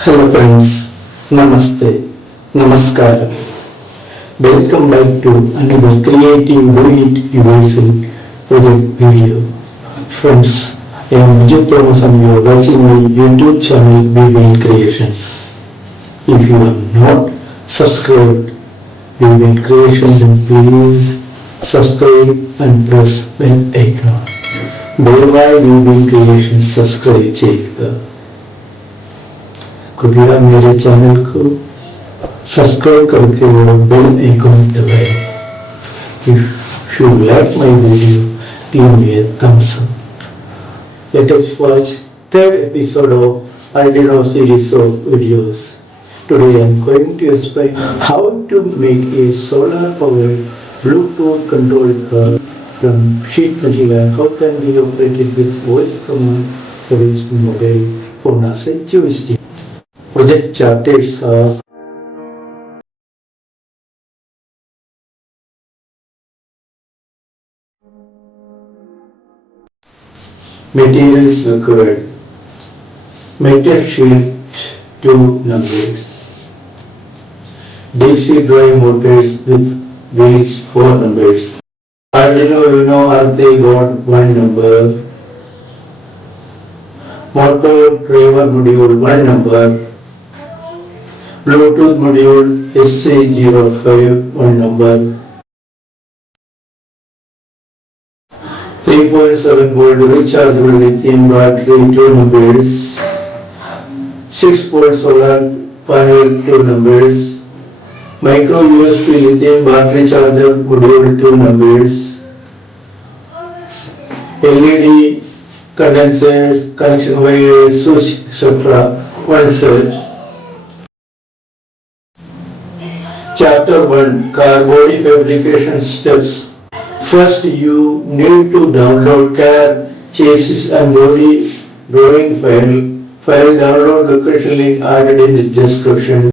Hello friends, Namaste, Namaskar. Welcome back to another creative Do It Yourself project video. Friends, I am Vijay Thomas and you are watching my YouTube channel Vivian Creations. If you have not subscribed Vivian Creations then please subscribe and press bell icon. दयवाई Vivian creation subscribe कीजिएगा कृपया मेरे channel को subscribe करके और bell icon दबाएं If you like my video, give me a thumbs up. Let us watch third episode of Arduino series of videos. Today I am going to explain how to make a solar powered Bluetooth controlled car from sheet metal and how can be operated with voice command for using mobile phone as a joystick. Project charters are materials required. Metal sheet 2 numbers. DC drive motors with wheels 4 numbers. Arduino Uno RT board 1 number. Motor driver module 1 number. Bluetooth module SC05 1 number. 3.7 volt rechargeable lithium battery 2 numbers. 6 volt solar panel 2 numbers. Micro USB lithium battery charger module 2 numbers. LED condensers, connection wires, switch, etc. 1 set. Chapter 1 Car Body Fabrication Steps. First, you need to download car chassis and body drawing file. File download location link added in the description.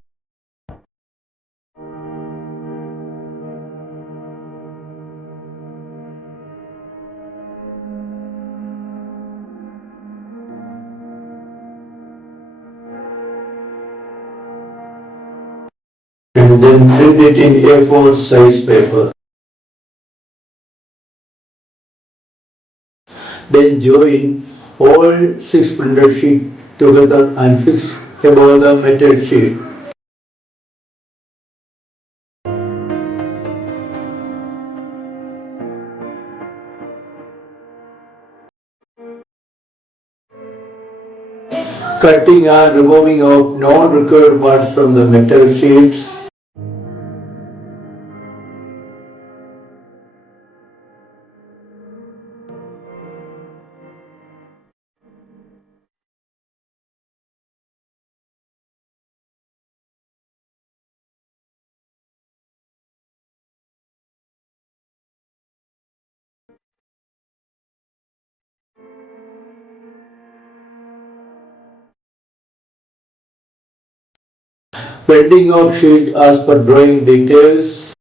And then print it in A4 size paper. Then join all 6 printed sheets together and fix above the metal sheet. Cutting and removing of non-required parts from the metal sheets. Bending of sheet as per drawing details.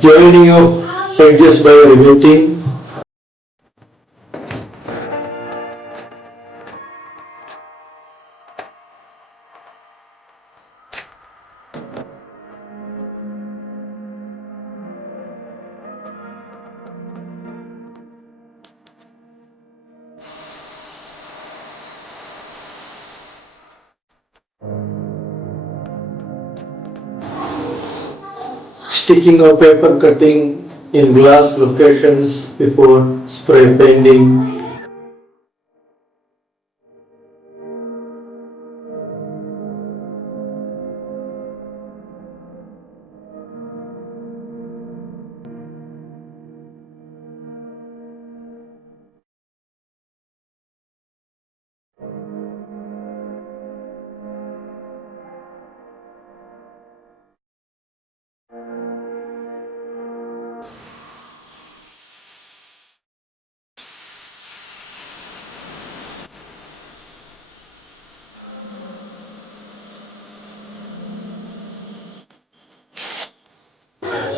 Joining of edges by riveting. Sticking of paper cutting in glass locations before spray painting.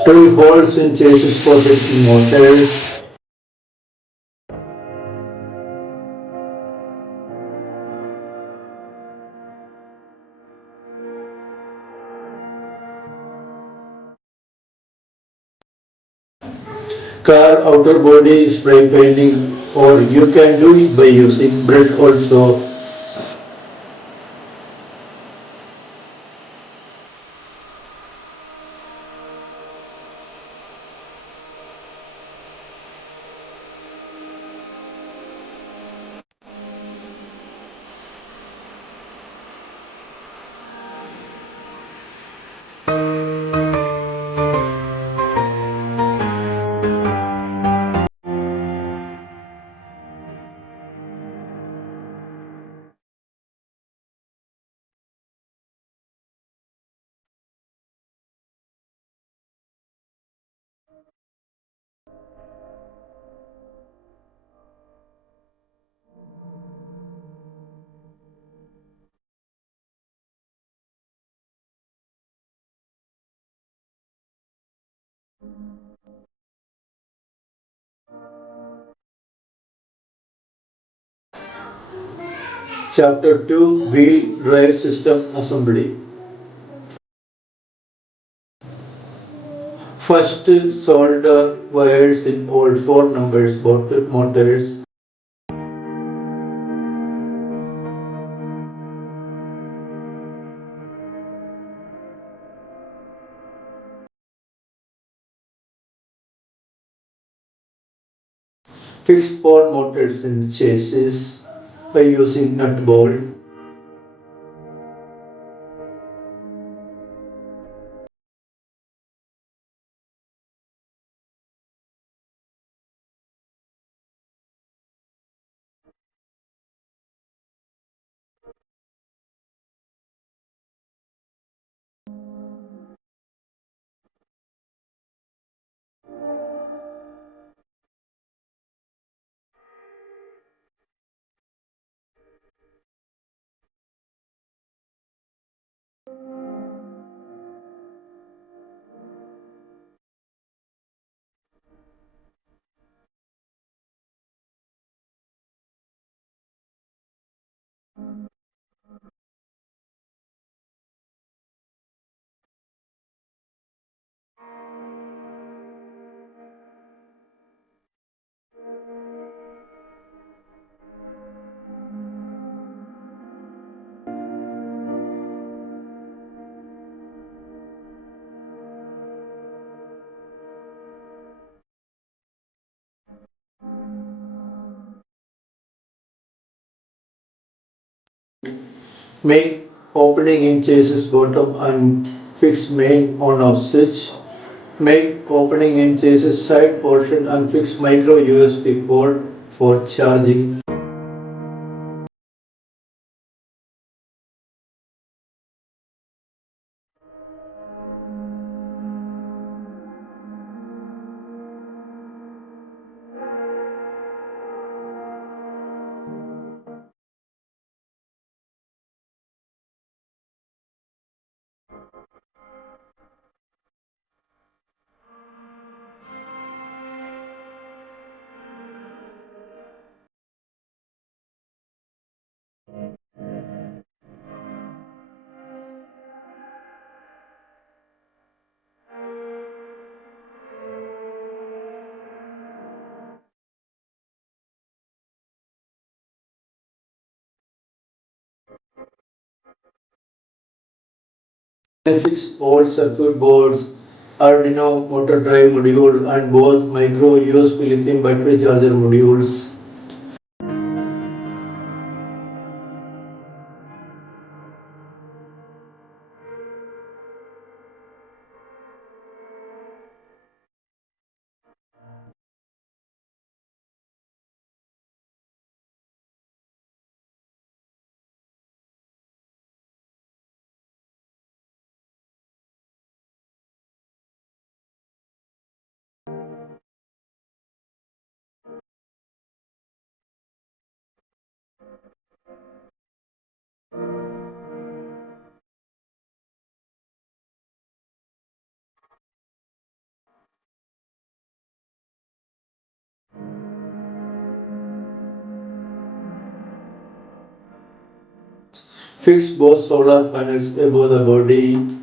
Drill holes in chassis for the motor. Car outer body spray painting, or you can do it by using brush also. Chapter 2, Wheel Drive System Assembly. First, solder wires in all four numbers motors. Fix four motors in chassis by using nut bolt. Make opening in chassis bottom and fix main on-off switch. Make opening in chassis side portion and fix micro USB port for charging. Fix all circuit boards, Arduino motor drive module and both micro USB lithium battery charger modules. Fix both solar panels above the body.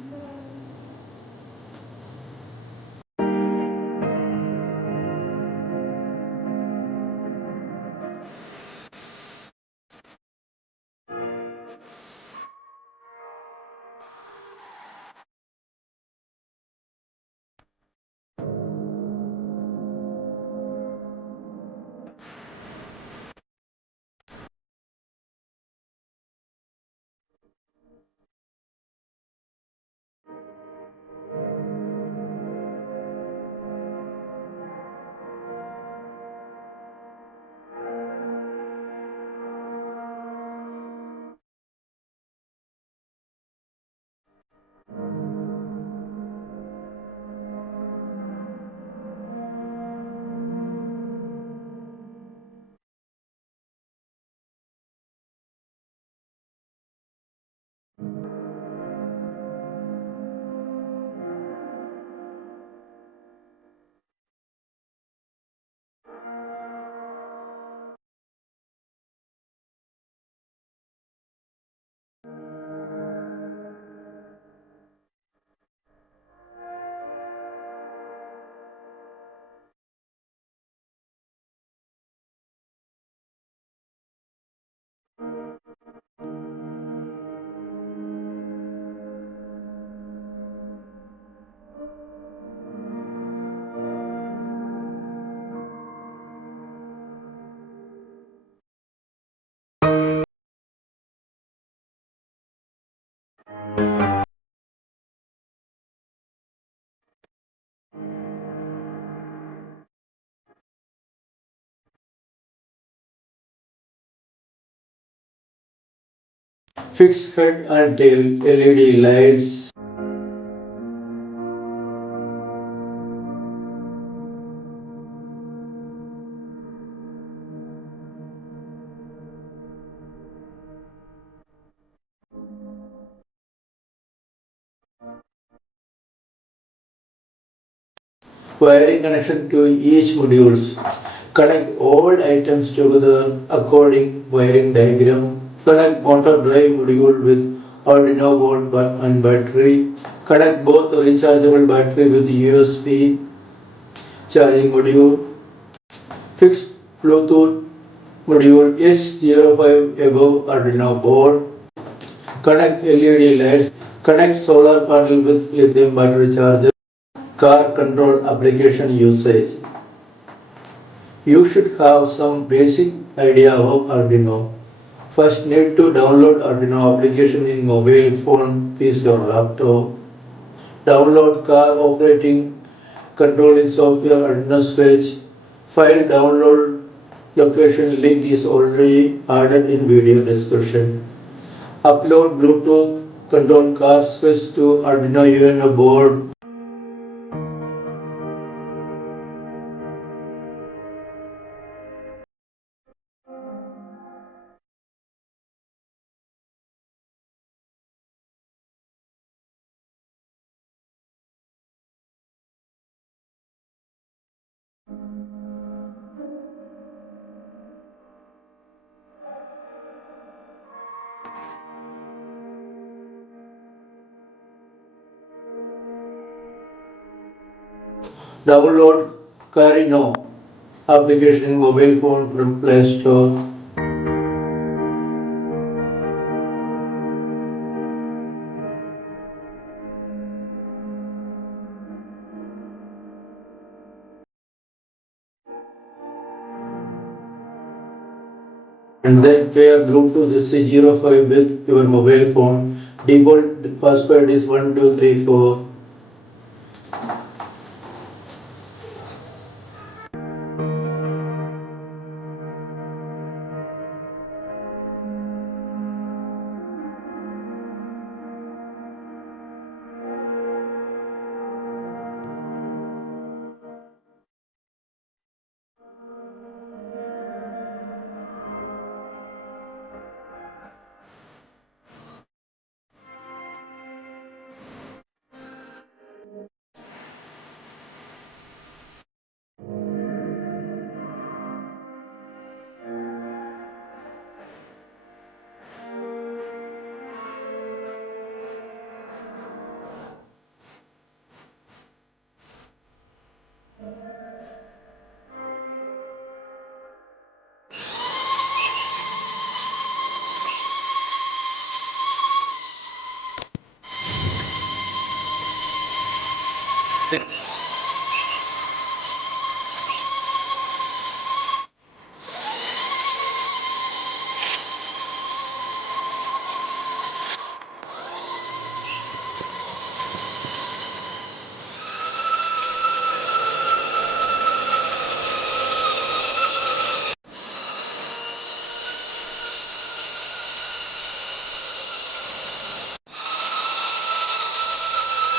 Fix head and tail LED lights. Wiring connection to each modules. Connect all items together according wiring diagram. Connect motor drive module with Arduino board and battery. Connect both rechargeable battery with USB charging module. Fix Bluetooth module S05 above Arduino board. Connect LED lights. Connect solar panel with lithium battery charger. Car control application usage. You should have some basic idea of Arduino. First need to download Arduino application in mobile phone, PC or laptop. Download car operating controlling software Arduino switch. File download location link is already added in video description. Upload Bluetooth control car switch to Arduino UNO board. Download Carino application in mobile phone from Play Store. And then pair Bluetooth C05 with your mobile phone. Default password is 1234.